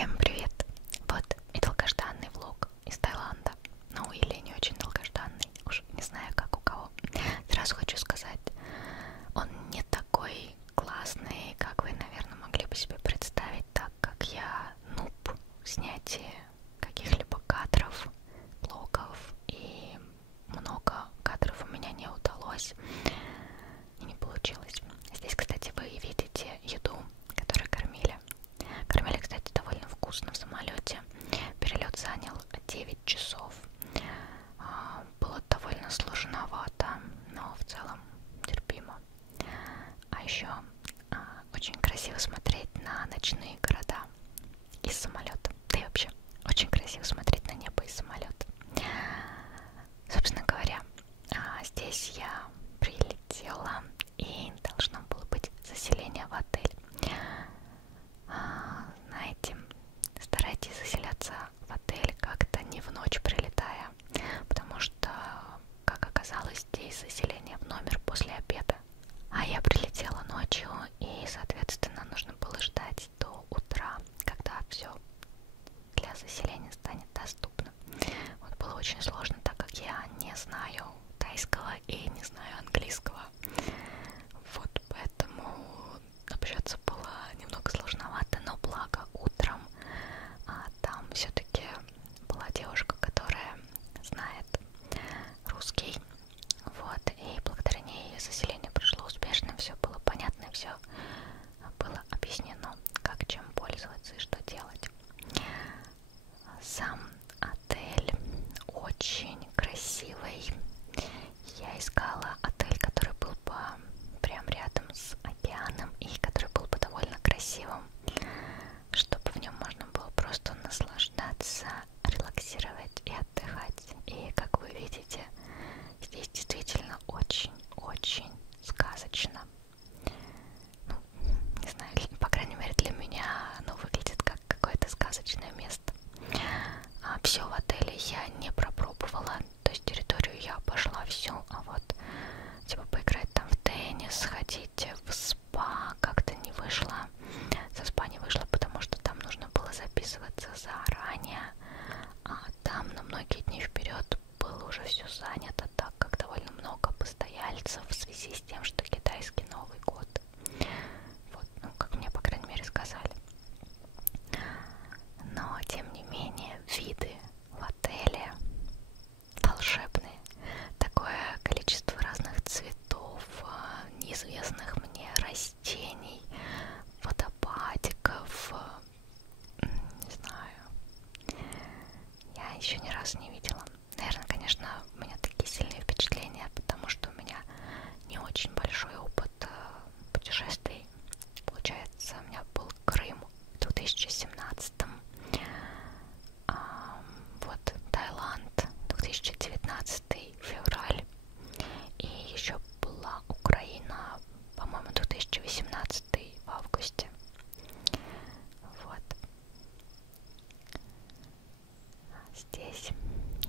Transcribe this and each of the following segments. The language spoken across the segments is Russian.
Всем привет! Вот и долгожданный влог из Таиланда. Ну или не очень долгожданный, уж не знаю как у кого. Сразу хочу сказать, он не такой классный, как вы, наверное, могли бы себе представить, так как я нуб в снятии каких-либо кадров, влогов, и много кадров у меня не удалось и не получилось. Здесь, кстати, вы видите еду, которую кормили. Кормили, кстати, довольно вкусно в самолете. Перелет занял 9 часов. Было довольно сложновато, но в целом терпимо. А еще очень красиво смотреть на ночные города из самолета. Да и вообще очень красиво смотреть на небо из самолета. Собственно говоря, здесь я прилетела и должно было быть заселение в отель. Знаете, старайтесь заселяться в отель как-то не в ночь прилетая, потому что, как оказалось, здесь заселение в номер после обеда. А я прилетела ночью, и, соответственно, нужно было ждать до утра, когда все для заселения станет доступно. Вот было очень сложно, так как я не знаю тайского и не знаю английского. Вот поэтому общаться было немного сложновато, но благо утром там все-таки была девушка, которая знает русский. Вот, и благодаря ней заселение прошло успешно, все было понятно, все было объяснено, как чем пользоваться и что делать. Сам отель очень красивый. Я искала отель, который был бы прям рядом с океаном и который был бы довольно красивым, чтобы в нем можно было просто наслаждаться, релаксировать и отдыхать. И как вы видите, здесь действительно очень-очень сказочно. Ну, не знаю, по крайней мере для меня оно выглядит как какое-то сказочное место. Все в отеле я не пропробовала, то есть территорию я обошла всю, а вот типа поиграть там в теннис, сходить в спа как-то не вышло. Со спа не вышло, потому что там нужно было записываться заранее, а там на многие дни вперед было уже все занято, так как довольно много постояльцев в связи с тем, что китайский Новый год. Вот, ну, как мне, по крайней мере, сказали. Но, тем не менее, виды в отеле волшебные. Такое количество разных цветов, неизвестных мне растений, водопадиков. Не знаю. Я еще ни разу не видела. Наверное, конечно, у меня такие сильные впечатления, потому что у меня не очень большой опыт путешествий. Получается, у меня был Крым в 2017-м, вот Таиланд 2019 февраль, и еще была Украина, по-моему, 2018 в августе. Вот. Здесь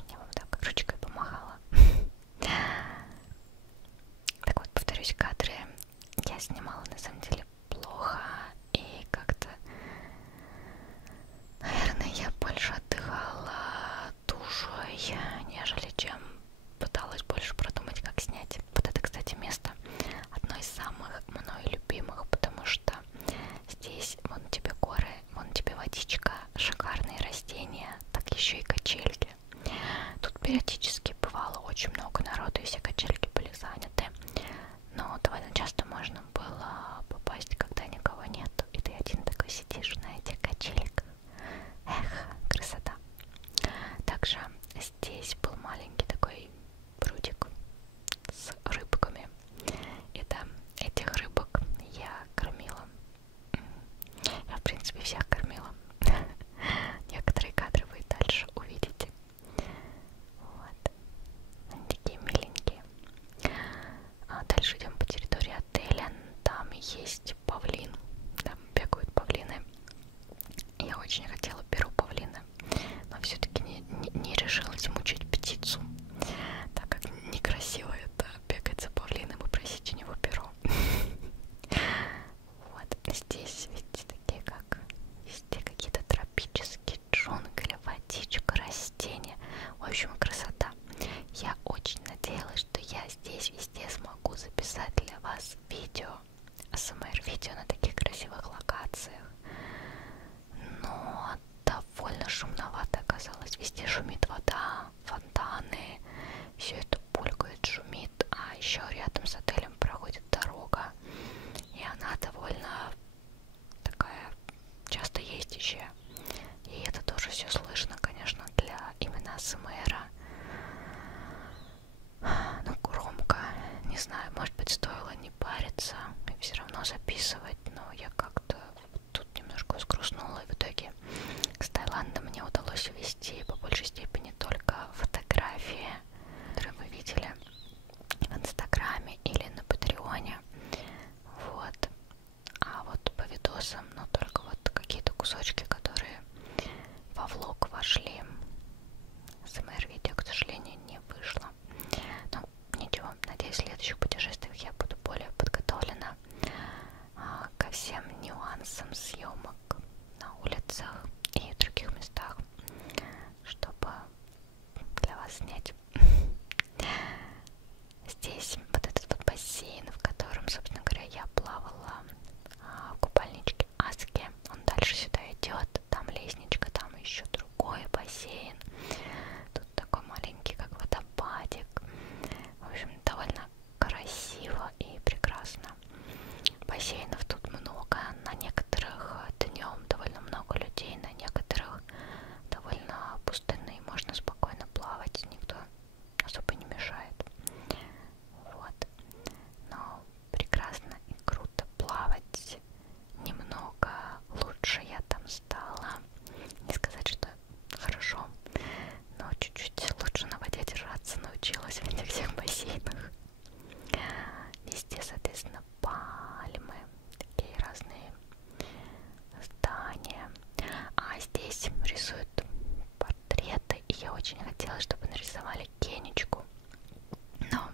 я вам так ручкой помахала. Так вот, повторюсь, кадры я снимала на самом деле плохо, и как-то, наверное, я больше отдыхала душой, нежели чем пыталась больше продумать, как снять. Вот это, кстати, место одно из самых мною любимых, потому что здесь вон тебе горы, вон тебе водичка, шикарные растения, так еще и качельки. Тут периодически бывало очень много народу, и все качельки были заняты, но довольно часто можно было попасть, когда никого нету, и ты один такой сидишь на этих качельках. Эх, красота. Также здесь был маленький такой прудик с рыбками, и да, этих рыбок я кормила. Я, в принципе, всех кормила. Некоторые кадры вы дальше увидите. Вот. Они такие миленькие. Дальше идем по территории отеля. Там есть павлин. Там бегают павлины. Я очень хотела перо павлина, но все-таки не решилась мучить птицу, так как некрасиво это бегать за павлином и просить у него перо. Вот здесь, видите, такие как везде какие-то тропинки. старалась вести по большей степени только фотографии, которые вы видели в Инстаграме или на Патреоне. Вот. А вот по видосам, ну только вот какие-то кусочки, которые во влог вошли. СМР-видео, к сожалению, не вышло. Но ничего, надеюсь, в следующих путешествиях я буду более подготовлена ко всем нюансам съемок на улицах и в других местах, чтобы для вас снять. Здесь вот этот вот бассейн, в котором, собственно говоря, я плавала в купальничке Аски, он дальше сюда идет, там лестничка, там еще другой бассейн, тут такой маленький, как водопадик. В общем, довольно красиво и прекрасно. Бассейнов тут много, на некоторых днем довольно много людей, на некоторых довольно пустынные, можно спокойно плавать, никто особо не мешает. Вот. Но прекрасно и круто плавать. Немного лучше я там стала. Не сказать, что хорошо, но чуть-чуть лучше на воде держаться научилась в этих всех бассейнах. Везде, соответственно, пальмы, такие разные здания. А здесь рисуют портреты, и я очень хотела, чтобы нарисовали Кенечку. Но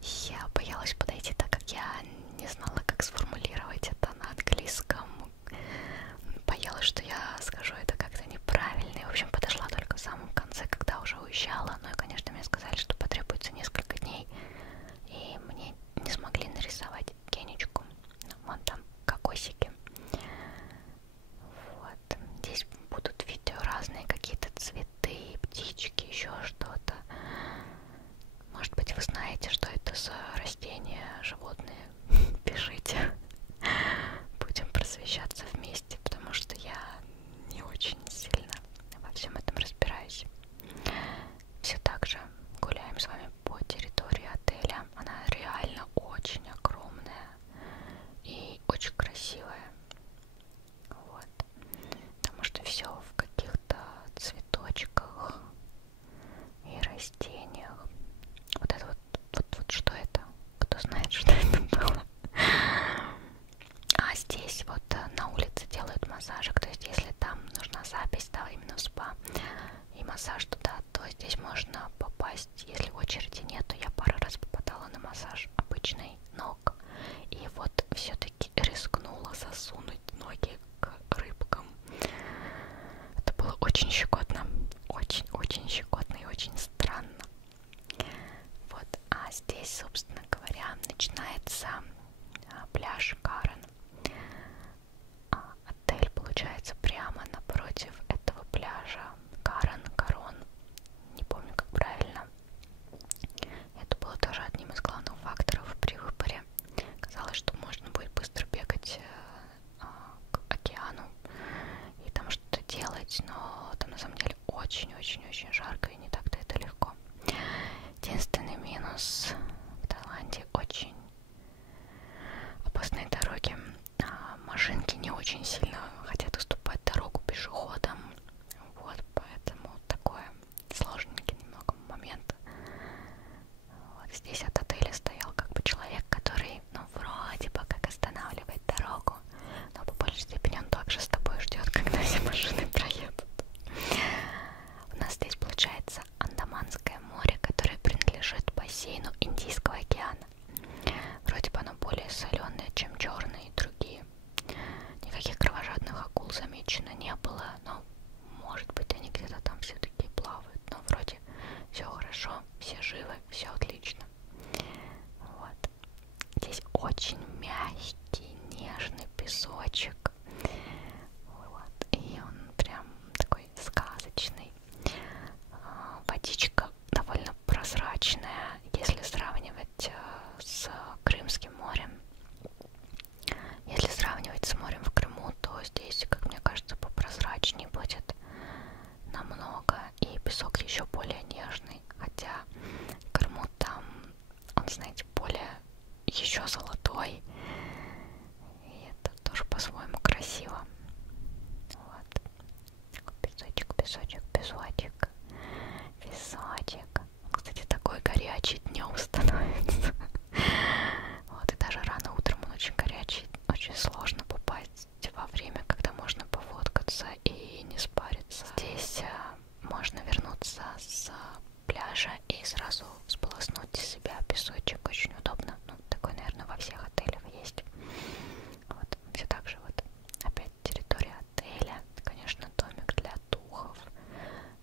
я боялась подойти, так как я не знала, как сформулировать это на английском. Боялась, что я скажу это как-то неправильно. И, в общем, подошла только в самом конце, когда уже уезжала. Ну и, конечно, мне сказали, что потребуется несколько дней. И мне не смогли нарисовать Кенечку. Ну, вон там кокосики. Вот. Здесь будут видео разные, какие-то цветы, птички, еще что-то. Может быть, вы знаете, что это за растения, животные? Пишите. Будем просвещаться вместе, потому что я не очень сильно во всем этом разбираюсь. Все так же гуляем с вами по территории отеля. Она реально очень огромная и очень красивая. Вот. Потому что все в каких-то цветочках и растениях. Вот это вот что это? Кто знает, что это было? А здесь вот на улице делают массажик. То есть если там нужна запись, да, именно в спа и массаж туда, то здесь можно попасть. Если очереди нет, то я пару раз попадала на массаж обычный ног. И вот все-таки рискнула засунуть ноги к рыбкам. Это было очень щекотно. Очень-очень щекотно и очень странно. Вот, а здесь, собственно говоря, начинается пляж Карен. Отель получается прямо напротив этого пляжа. Карен, не помню, как правильно. Это было тоже одним из главных факторов при выборе. Казалось, что можно будет быстро бегать к океану и там что-то делать, но там на самом деле очень-очень-очень жарко и не так-то это легко. Единственный минус в Таиланде — очень опасные дороги. Машинки не очень сильно хотят уступать дорогу пешеходам. Вот, поэтому такое сложненький немного момент. Вот здесь от отеля стоял как бы человек, который, ну, вроде бы как останавливает дорогу, но по большей степени он также с тобой ждет, когда все машины проедут. У нас здесь получается Андаманское море, которое принадлежит бассейну Индийского океана. Вроде бы оно более соленое, чем Черное и другие. Никаких кровожадных песочек, песочек, песочек. Он, кстати, такой горячий днем становится. Вот, и даже рано утром он очень горячий. Очень сложно попасть во время, когда можно пофоткаться и не спариться. Здесь можно вернуться с пляжа и сразу сполоснуть из себя песочек. Очень удобно. Ну, такой, наверное, во всех отелях есть. Вот, все так же вот. Опять территория отеля. Конечно, домик для духов.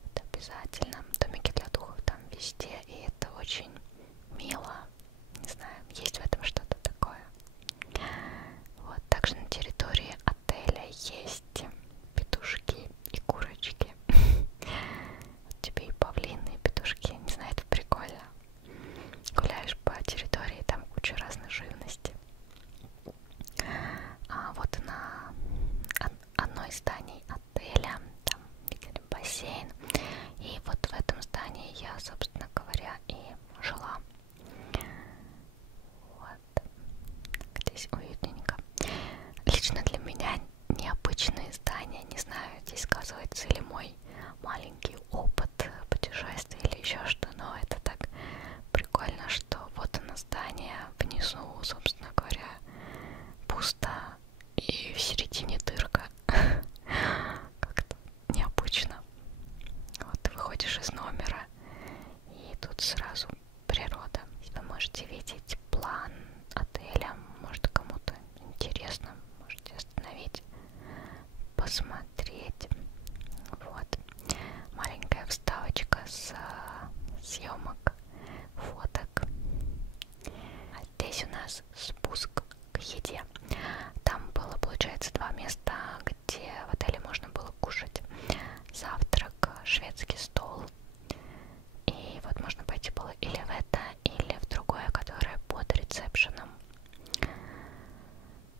Это обязательно. Домики для духов там везде. И это очень мило. Не знаю, есть в этом что-то такое. Вот, также на территории отеля есть петушки и курочки. Вот тебе и павлины, и петушки. Не знаю, это прикольно. Гуляешь по территории, там куча разной живности. А вот на одной из зданий отеля там видели бассейн. И вот в этом здании я, собственно говоря, и жила. Вот. Здесь уютненько. Лично для меня необычные здания. Не знаю, здесь сказывается ли мой маленький опыт путешествий или еще что, но это так прикольно, что вот оно здание, внизу, собственно говоря, пусто, и в середине дырка. Как-то необычно. Вот ты выходишь из номера, и тут сразу природа. Вы можете видеть план отеля, может кому-то интересно, можете остановить, посмотреть. Вот маленькая вставочка с съемок, фоток. А здесь у нас спуск к еде. Там было, получается, два места, где в отеле можно было кушать. Завтрак, шведский стол. И вот можно пойти было или в это, или в другое, которое под ресепшеном.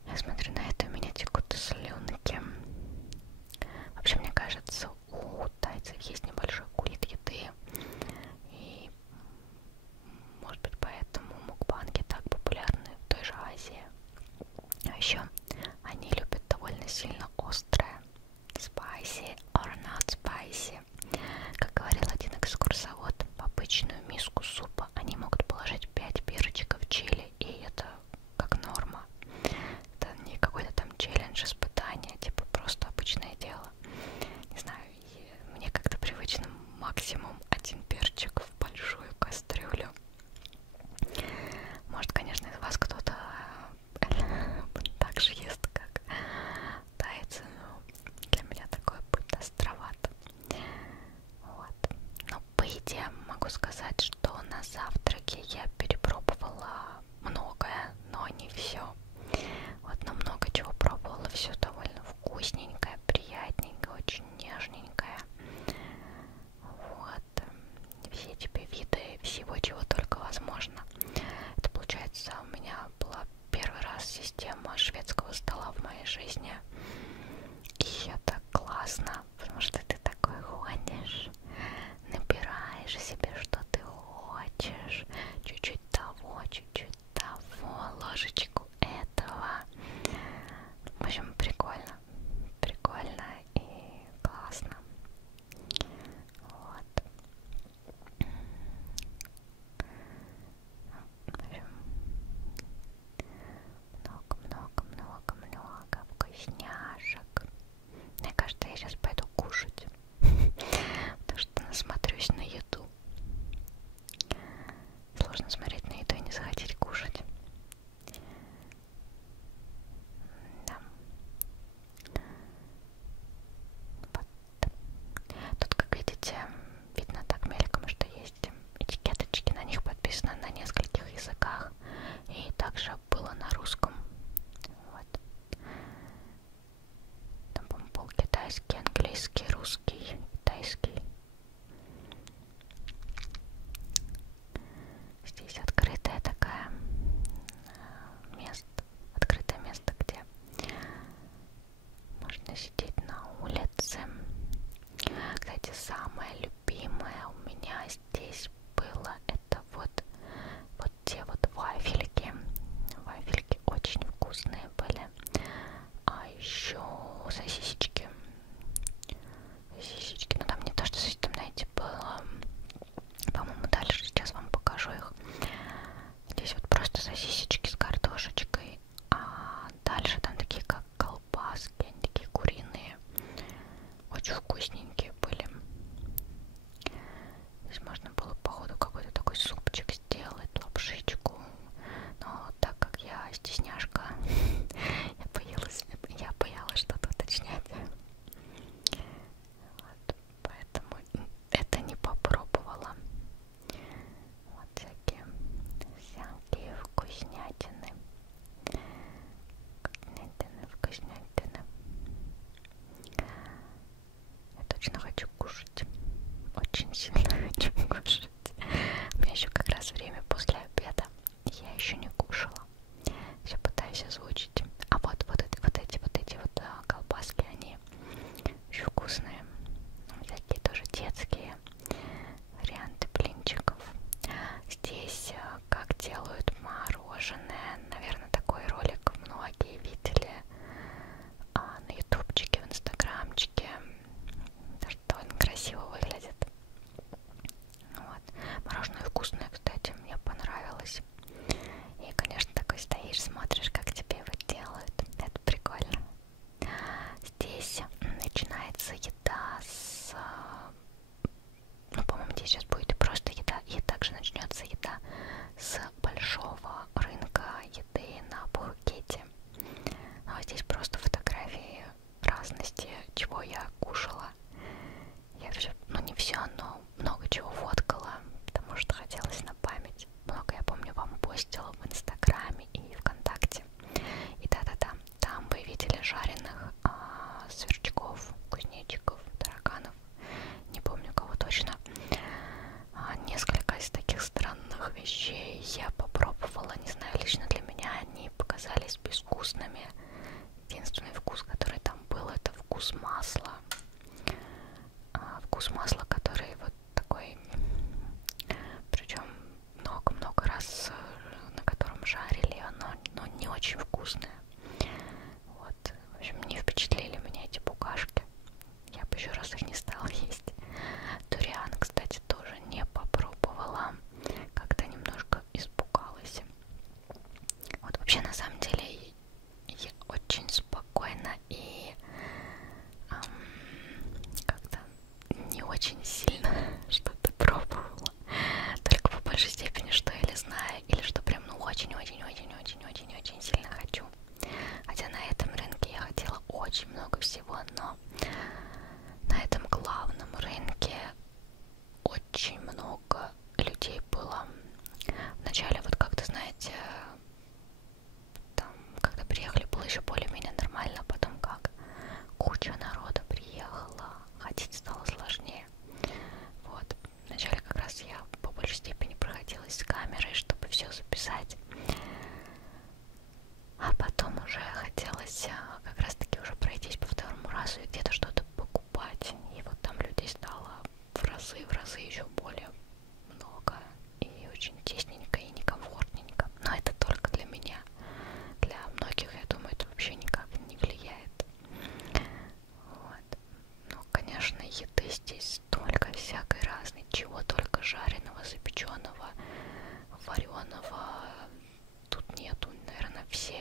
Я смотрю на это, у меня текут слюнки. Вообще, мне кажется, у тайцев есть небольшой культ еды. И, может быть, поэтому мукбанги так популярны в той же Азии. А еще они любят довольно сильно острое. Spicy or not spicy. Как говорил один экскурсовод, в обычную миску супа они могут положить 5 перчиков чили, и это как норма. Это не какой-то там челлендж, испытание, типа просто обычное дело. Не знаю, мне как-то привычно максимум один перчик в большую кастрюлю. Может, конечно, из вас кто-то так же ест, как тайцы, но для меня такое будет островато. Вот. Но по еде могу сказать, что на завтраке я перепробовала многое, но не все. Вот, но много чего пробовала, все довольно вкусненькое, приятненькое, очень нежненькое. Вот. Все тебе виды всего, чего только возможно. Это, получается, у меня была первый раз система шведского стола в моей жизни. И это классно, потому что ты такой ходишь, набираешь себе, что ты хочешь, чуть-чуть того, ложечку этого. В общем, прикольно, прикольно и классно. Вот. В общем, много-много-много-много вкусняшек. Мне кажется, я сейчас пойду кушать, потому что насмотрюсь на еду. Сложно смотреть на еду и не захотеть кушать. Да. Вот. Тут, как видите, видно так мельком, что есть этикеточки, на них подписано на нескольких языках, и также было на русском. Вот. Там, по-моему, был китайский, английский, русский, китайский. Здесь открытое такое место, открытое место, где можно сидеть на улице. Кстати, самое любимое у меня здесь было это вот те вот вафельки. Вафельки очень вкусные были. А еще сосисечки. Сосисечки, ну там точно хочу кушать. Очень сильно хочу кушать. У меня еще как раз время после обеда. Я еще не кушала. Все пытаюсь озвучить. А вот эти колбаски, они очень вкусные. Всякие тоже детские варианты блинчиков. Здесь как делают мороженое. Наверное, такой ролик многие видели на ютубчике, в инстаграмчике. Даже довольно красиво выглядит. Вот. Мороженое вкусное, кстати, мне понравилось. И, конечно, такой стоишь, смотришь, как тебе его делают. Это прикольно. Здесь начинается еда с... Ну, по-моему, здесь сейчас будет и просто еда. И также начнется еда с большого рынка еды на Пхукете. Ну, а здесь просто фотографии разности, чего я кушала. Я все, ну не все, но много чего фоткала, потому что хотелось на память. Много, я помню, вам постила в Инстаграме и ВКонтакте. И да-да-да, там вы видели жареных сверчков, кузнечиков, тараканов. Не помню кого точно. Несколько из таких странных вещей я попробовала. Не знаю, лично для меня они показались безвкусными. Единственный вкус, который там был, это вкус масла. Вкус масла, который вот такой, причем много-много раз, на котором жарили, но не очень вкусное. Вот, в общем, не впечатлили меня эти букашки. Я бы еще раз их не стала есть. Дуриан, кстати, тоже не попробовала. Как-то немножко испугалась. Вот вообще, на самом деле, я очень спокойно и как-то не очень сильно что-то пробовала. Только по большей степени, что или знаю, или что прям ну очень-очень-очень-очень-очень-очень сильно хочу. Хотя на этом рынке я хотела очень много всего, но на этом главном рынке очень много людей было. Вначале, вот как-то, знаете, там, когда приехали, было еще более-менее нормально, потом как куча народа приехала, ходить стало сложнее. Вот, вначале как раз я по большей степени проходилась с камерой, чтобы все записать. А потом уже хотелось как раз таки уже пройтись по второму разу и где-то что-то покупать. И вот там людей стало в разы еще более много. И очень тесненько и некомфортненько. Но это только для меня. Для многих, я думаю, это вообще никак не влияет. Вот. Ну, конечно, еды здесь столько всякой разной. Чего только жареного, запеченного, вареного. Тут нету, наверное, все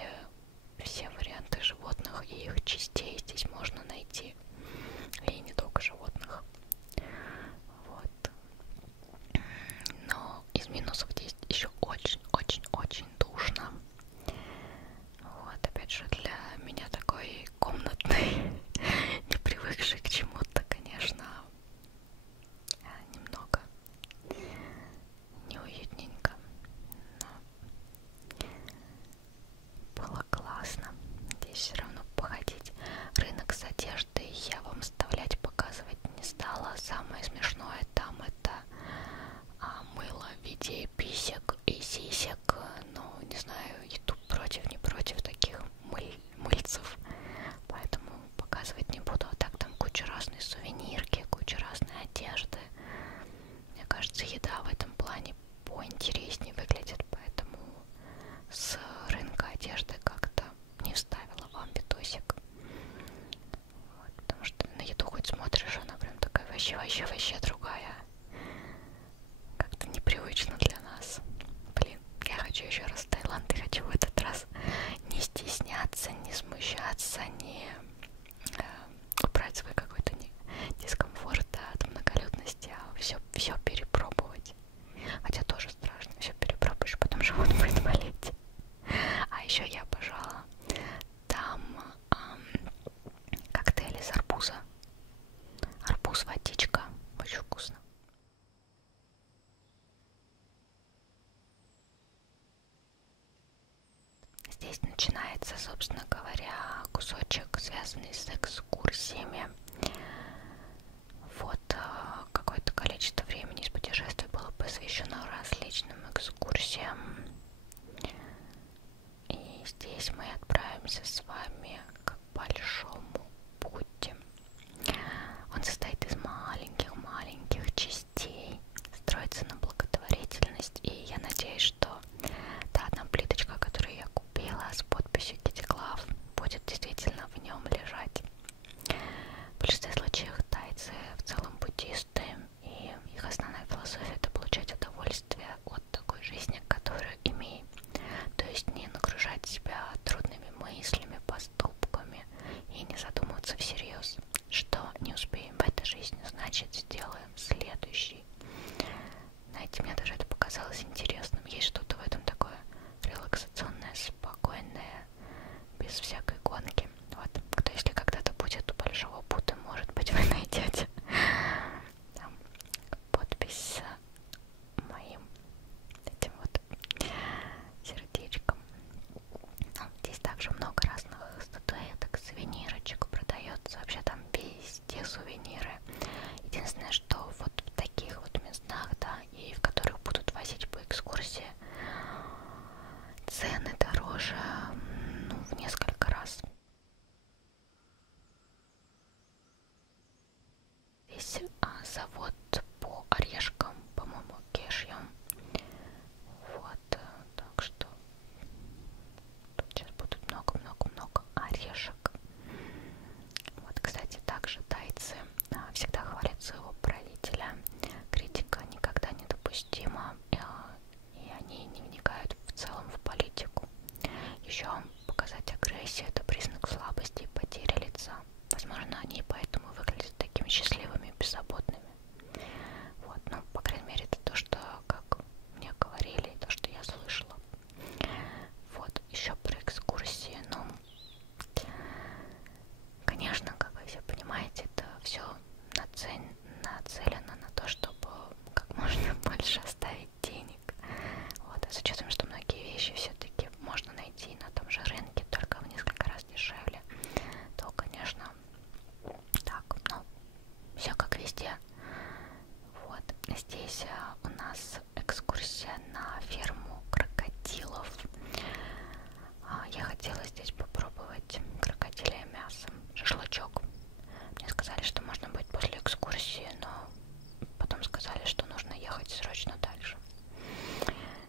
варианты животных и их частей здесь можно найти. И не только животных. Вот. Но из минусов здесь еще очень-очень-очень душно. Вот, опять же, для меня такой комнатный, не привыкший к чему-то, конечно, немного неуютненько. Но было классно. Здесь все равно походить. Рынок с одеждой я вам вставлять, показывать не стала. Самое смешное там это мыло в виде писек и сисек. Ну, не знаю, YouTube против, не против таких мыльцев. Поэтому показывать не буду. А так там куча разной сувенирки, куча разной одежды. Мне кажется, еда в этом плане поинтереснее выглядит. Поэтому с рынка одежды как-то не вставила вам видосик. Вот, потому что на еду хоть смотришь, она прям такая вообще другая. Как-то непривычно для нас. Блин, я хочу еще раз в Таиланд и хочу в этот раз не стесняться, не смущаться, не убрать свой какой-то дискомфорт от многолюдности, а все перепробовать. Хотя тоже страшно, все перепробуешь, потом живот будет болеть. А еще я обожала там коктейли из арбуза. Арбуз, водичка, очень вкусно. Здесь начинается, собственно говоря, кусочек, связанный с экскурсиями. жизни, значит, сделаем следующий. Знаете, мне даже это показалось интересным. Есть что-то в этом такое релаксационное, спокойное, без всякой гонки. Вот, кто если когда-то будет у Большого Будды, может быть, вы найдете там подпись моим этим вот сердечком. Ну, здесь также много разных статуэток, сувенирочек продается. Вообще там везде сувениры. Единственное, что вот в таких вот местах, да, и в которых будут возить по экскурсии, цены дороже, ну, в несколько раз. Здесь завод по орешкам, по-моему, кешьям. Вот, так что тут сейчас будут много-много-много орешек. Вот, кстати, также тайцы всегда хвалят своего правителя. Критика никогда недопустима, и они не вникают в целом в политику. Еще показать агрессию — это признак слабости и потери лица. Возможно, они поэтому выглядят такими счастливыми и беззаботными. Вот, ну, по крайней мере, это то, что, как мне говорили, и то, что я слышала. Вот, еще про экскурсии, ну, конечно, как вы все понимаете, это все нацелено на то, чтобы как можно больше оставить денег. Вот, а с учетом, что многие вещи все-таки можно найти на том же рынке, только в несколько раз дешевле, то, конечно, так, ну, все как везде. Вот, здесь у нас экскурсия на ферму крокодилов. Я хотела здесь попробовать крокодиле мясо, шашлычок. Мне сказали, что можно быть после экскурсии, но потом сказали, что нужно ехать срочно дальше.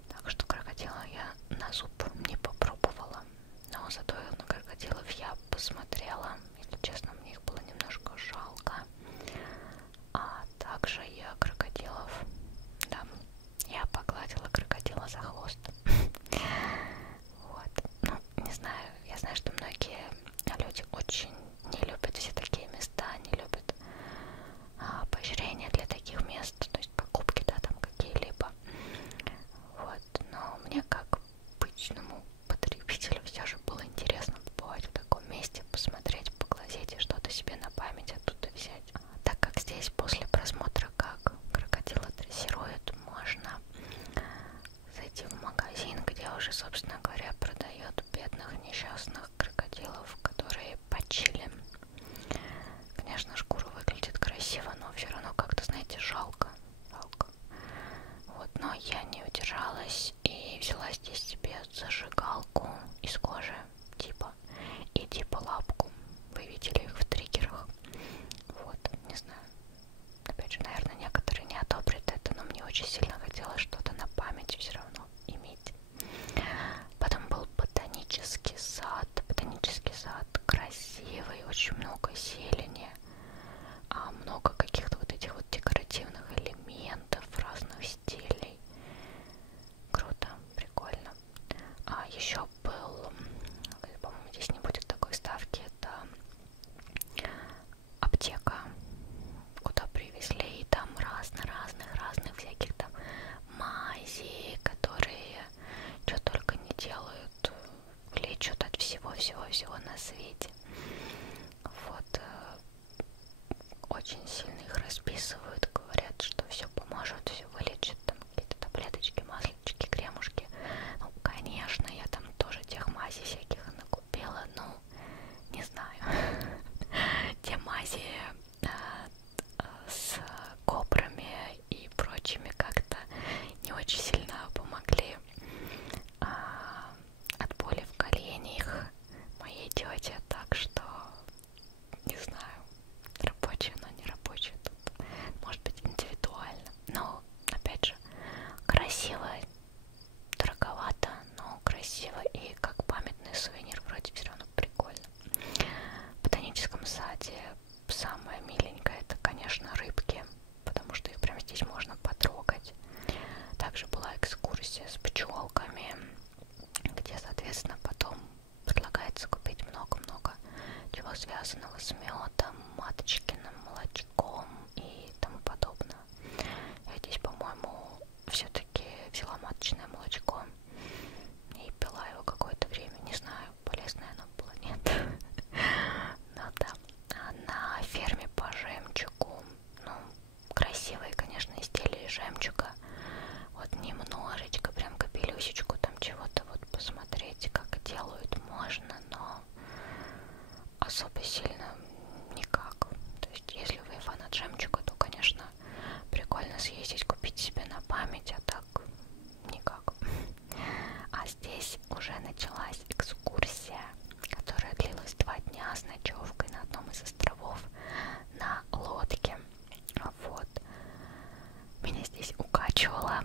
Так что крокодила я на зуб не попробовала, но зато на крокодилов я посмотрела. Если честно, мне их было немножко жалко. А также я крокодилов, да, я погладила крокодила за хвост. Вот, ну, не знаю, я знаю, что многие люди очень не любят все такие места, не любят поощрения для таких мест, то есть покупки, да, там какие-либо. Вот, но мне как обычному потребителю все же было интересно побывать в таком месте, посмотреть, поглазеть и что-то себе на память оттуда взять. Так как здесь после просмотра, как крокодила дрессируют, можно зайти в магазин, где уже, собственно говоря, продают бедных несчастных крокодилов, которые почили. Конечно, шкура выглядит красиво, но все равно как-то, знаете, жалко. Вот, но я не удержалась и взяла здесь себе зажигалку из кожи, типа, и типа лапку. Вы видели их в триггерах. Вот, не знаю. Опять же, наверное, некоторые не одобрят это, но мне очень сильно хотелось что-то на память все равно иметь. Потом был ботанический сад. Ботанический сад красивый, очень много зелени, много каких-то вот этих вот декоративных элементов разных стилей. Круто, прикольно. Еще был, по-моему, здесь не будет такой ставки, это жемчуга, вот немножечко, прям капелюсечку там чего-то вот посмотреть, как делают, можно, но особо сильно никак. То есть, если вы фанат жемчуга, то, конечно, прикольно съездить, купить себе на память, а так никак. А здесь уже началась экскурсия, которая длилась 2 дня с ночевкой на одном из островов на лодке. Вот. Меня здесь укачивало,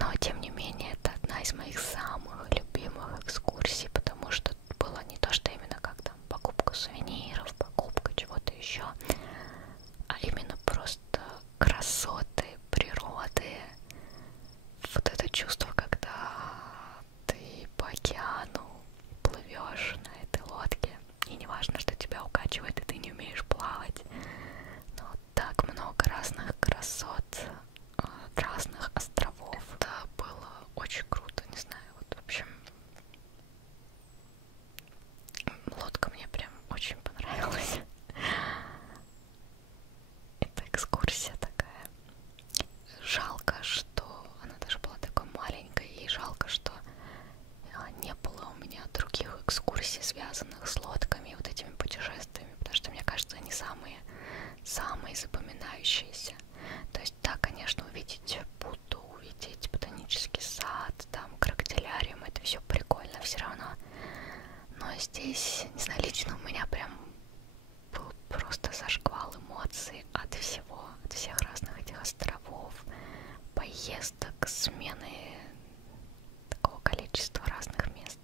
но тем не менее это одна из моих самых любимых экскурсий, потому что было не то, что именно как там покупка сувениров, покупка чего-то еще, а именно просто красоты природы. Вот это чувство, когда ты по океану плывешь на этой лодке, и не важно, что тебя укачивает, и ты не умеешь плавать, но так много разных красот, разных островов. Это было очень круто, не знаю, вот в общем, лодка мне прям очень понравилась. Это экскурсия такая. Жалко, что она даже была такой маленькой, и жалко, что не было у меня других экскурсий, связанных с лодками и вот этими путешествиями, потому что, мне кажется, они самые запоминающиеся. То есть, да, конечно, увидеть Будду, увидеть ботанический сад, там, крокодиляриум, это все прикольно все равно. Но здесь, не знаю, лично у меня прям был просто зашквал эмоций от всего, от всех разных этих островов, поездок, смены такого количества разных мест.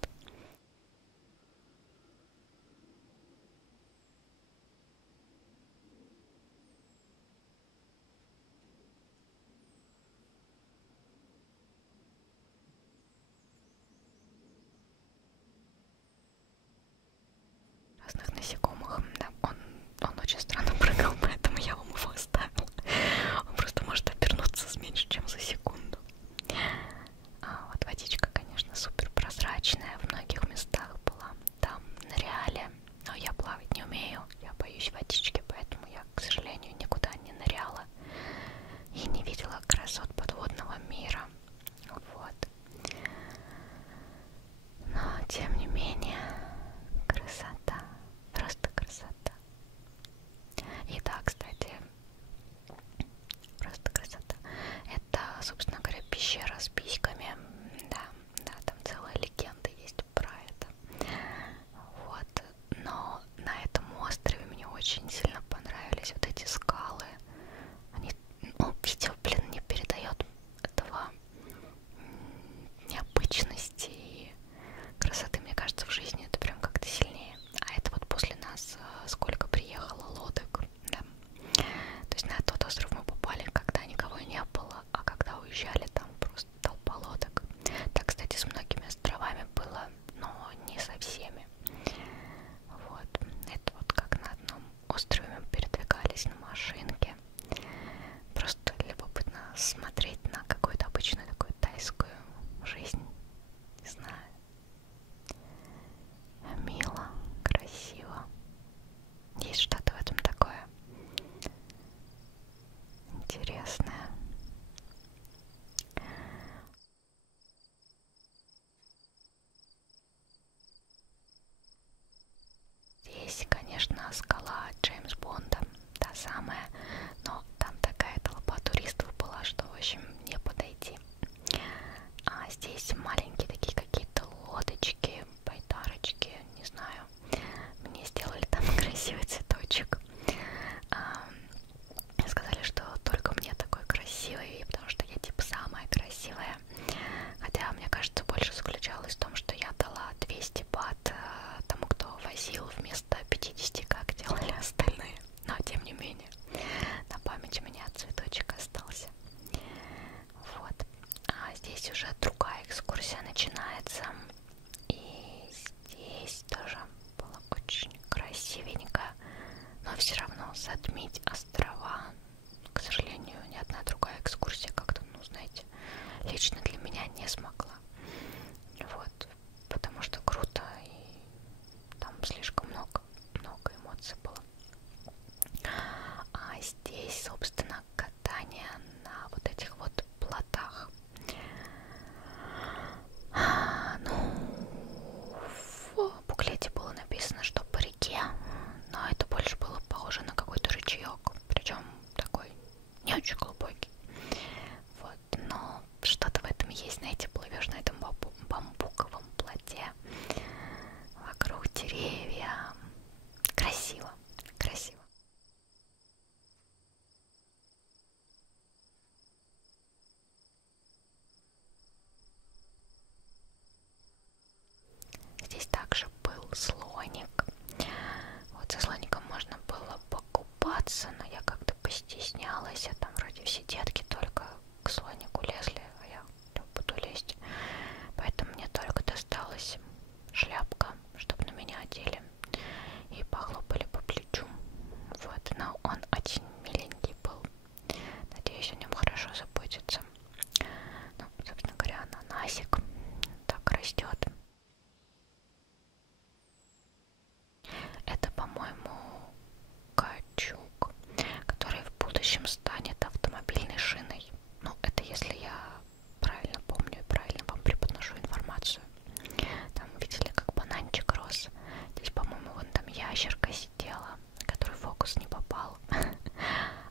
Разных насекомых, да, он очень странно прыгал, поэтому я вам его оставила. Он просто может обернуться с меньше, чем за секунду. Вот водичка, конечно, супер прозрачная, в многих местах была. Там ныряли, но я плавать не умею, я боюсь водички, поэтому я, к сожалению, никуда не ныряла и не видела красот подводного мира. Вот. Но, тем не менее, красота, просто красота. И да, кстати, просто красота. Это, собственно говоря, пещера с письками. Да, да, там целая легенда есть про это. Вот. Но на этом острове мне очень сильно понравились вот эти скалы. Они, ну, видео, блин, не передает этого необычности и красоты, мне кажется, в жизни это прям как-то сильнее. А это вот после нас сколько приехало лодок, да. То есть на тот остров мы попали, когда никого не было, а когда уезжали, там просто толпа лодок. Так, кстати, с многими островами было, но не со всеми. Вот. Это вот как на одном острове мы передвигались на машинке. Просто любопытно смотреть на какую-то обычную такую тайскую жизнь. Не знаю. Мило, красиво. Есть что-то в этом такое интересное. Здесь, конечно, скала Джеймс Бонда, та самая, но там такая толпа туристов была, что, в общем, не подойти. А здесь маленькие такие какие-то лодочки, байдарочки, не знаю. Мне сделали там красивый цветочек. Сказали, что только мне такой красивый, потому что я типа самая красивая. Хотя, мне кажется, больше заключалось в том, что я дала 200 бат тому, кто возил, вместо 50, как делали остальные. Но, тем не менее, на память у меня цветочек остался. Вот. А здесь уже другая экскурсия начинается. И здесь тоже было очень красивенько. Но все равно затмить острова, к сожалению, ни одна другая экскурсия как-то, ну, знаете, лично для меня не смогла. Вот. Потому что круто, и там слишком много эмоций было. А здесь, собственно, катание на вот этих вот передвигаться, но я как-то постеснялась, а там вроде все детки только к слонику лезли, а я буду лезть. Поэтому мне только досталась шляпка, чтобы на меня одели, и похлопали по плечу. Вот, но он очень миленький был. Надеюсь, о нем хорошо заботятся. Ну, собственно говоря, ананасик так растет. Это, по-моему, каучук, который в будущем станет автомобильной шиной. Ну, это если я правильно помню и правильно вам преподношу информацию. Там видели, как бананчик рос. Здесь, по-моему, вон там ящерка сидела, на которую фокус не попал.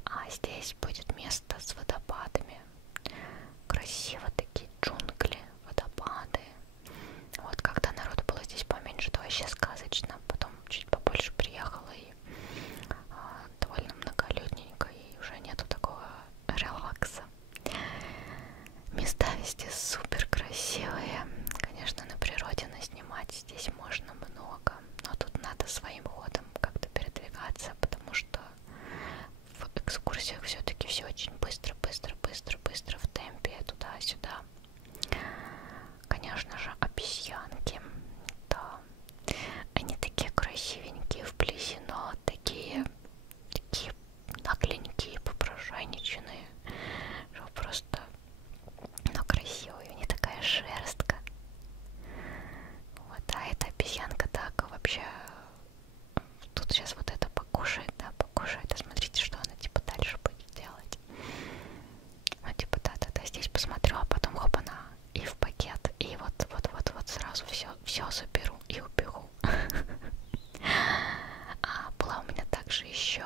А здесь будет место с водопадами. Красиво такие джунгли, водопады. Вот когда народу было здесь поменьше, то вообще сказочно. Потом чуть побольше приехала и довольно многолюдненько, и уже нету такого релакса. Места везде супер красивые. Конечно, на природе наснимать здесь можно много, но тут надо своим ходом как-то передвигаться, потому что в экскурсиях все-таки все очень быстро в темпе, туда-сюда. Конечно же, обезьянки, да, они такие красивенькие вблизи, но такие нагленькие, попрошайничанные, что просто, но красивые, у них такая шерстка. Вот, а эта обезьянка так вообще, тут сейчас вот это покушает, да, покушает, а смотрите, что она типа дальше будет делать. Ну типа да, здесь посмотрю, а потом хоп-она, и в пакет, и вот сразу все заберу и убегу. Была у меня также еще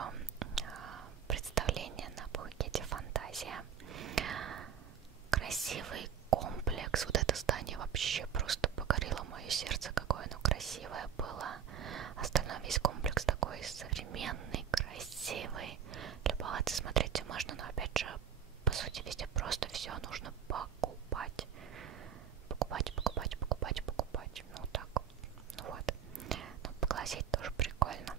представление на букете «Фантазия». Красивый комплекс. Вот это здание вообще просто покорило мое сердце, какое оно красивое было. Остальной весь комплекс такой современный, красивый. Любоваться, смотреть можно, но опять же, по сути, везде просто все нужно покупать. Покупать. Ну так. Вот. Ну, поглазеть тоже прикольно.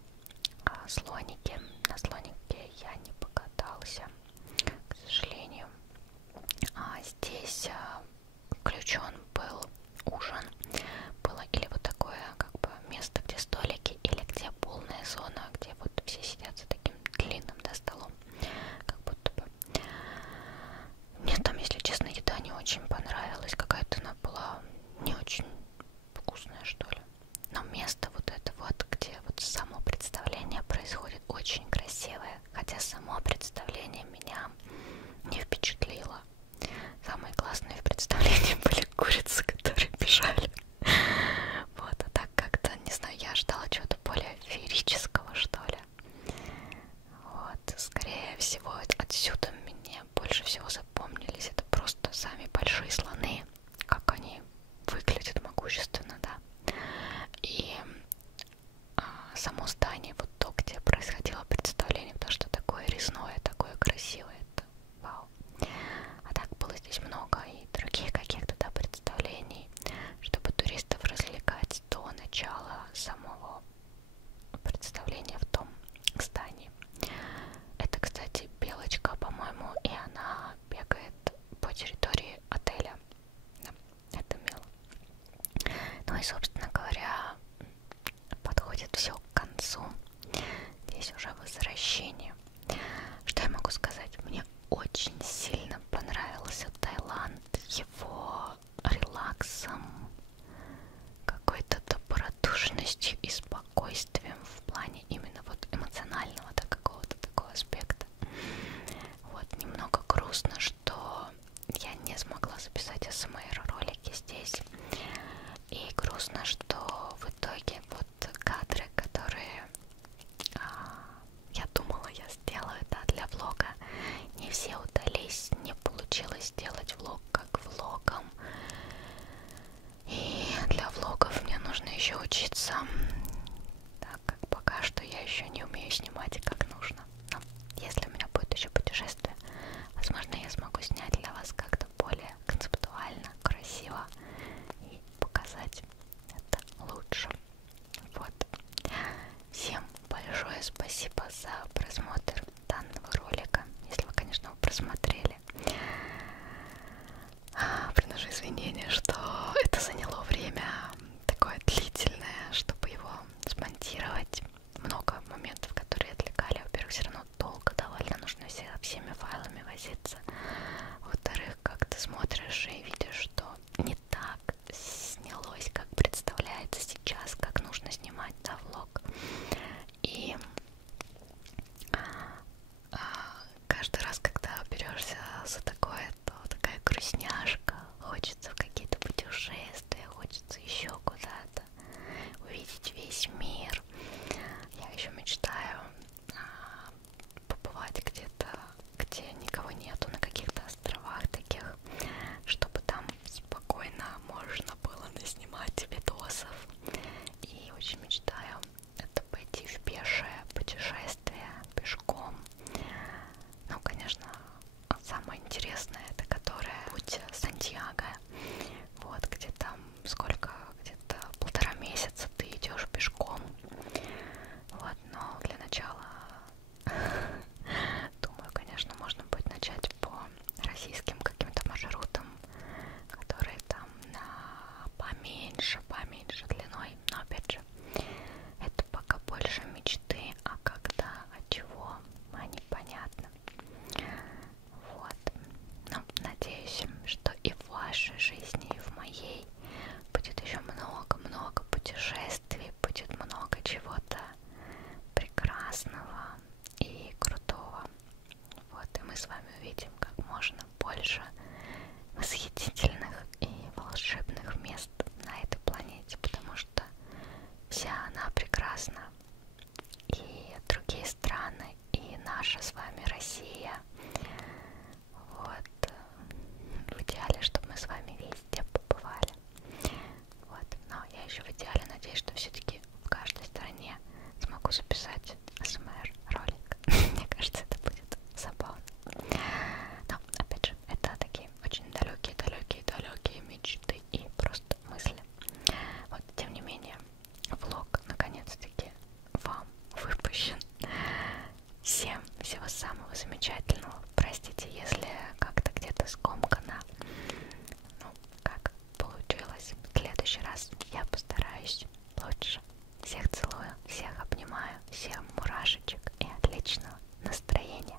Слоники. На слонике я не покатался, к сожалению. Здесь включен был ужин. Было или вот такое как бы место, где столики, или где полная зона, где вот все сидят за таким длинным, да, столом. Как будто бы. Мне там, если честно, еда не очень понравилась. Какая-то она была не очень вкусная, что ли. Но место вот это вот, где вот само представление происходит, очень красивое. Хотя само представление меня не впечатлило. Самые классные в представлении были курицы, которые бежали. Вот, а так как-то, не знаю, я ожидала чего-то более феерического, что ли. Вот, скорее всего, отсюда мне больше всего запомнились. Это просто сами большие слоны, как они выглядят могущественно, да. И само здание, вот то, где происходило представление, потому что такое резное, такое красивое, это вау. А так было здесь много и других каких-то, да, представлений, чтобы туристов развлекать до начала самого представления в том здании. Это, кстати, белочка, по-моему, и она бегает по территории отеля. Да, это мило. Ну и, собственно говоря, подходит все к концу. Здесь уже возвращение. Что я могу сказать? Мне очень сильно понравился Таиланд, его релаксом, какой-то добродушностью и спокойствием в плане именно вот эмоционального, да, какого-то такого аспекта. Вот, немного грустно, что я не смогла записать АСМР ролики здесь. И грустно, что в итоге вот кадры, которые я думала, я сделаю, да, для влога, не все удалили. где никого нету, на каких-то островах таких, чтобы там спокойно можно было наснимать видосов. И очень мечтаю это пойти в пешее путешествие пешком. Ну, конечно, самое интересное, это которое путь Сантьяго. Вот, где там сколько, где-то 1,5 месяца ты идешь пешком. Вот, но для начала думаю, конечно, можно будет начать по российским каким-то маршрутам, которые там поменьше длиной. Но опять же, это пока больше мечты, а когда, от чего, непонятно. Вот. Ну, надеюсь, что и в вашей жизни, и в моей будет еще много-много путешествий, будет много чего-то прекрасного и крутого. Вот, и мы с вами увидим как можно больше восхитительных и волшебных мест на этой планете, потому что вся она прекрасна. И другие страны, и наша с вами Россия. Вот. В идеале, чтобы мы с вами везде побывали. Вот. Но я еще в идеале надеюсь, что все-таки в каждой стране смогу записать АСМР ролик. Мне кажется, это будет забавно. Но, опять же, это такие очень далекие мечты и просто мысли. Вот, тем не менее, влог наконец-таки вам выпущен. Всем всего самого замечательного. Простите, если как-то где-то скомкано. Ну, как получилось. В следующий раз я постараюсь лучше. Всех целую, всех обнимаю, всем мурашечек и отличного настроения.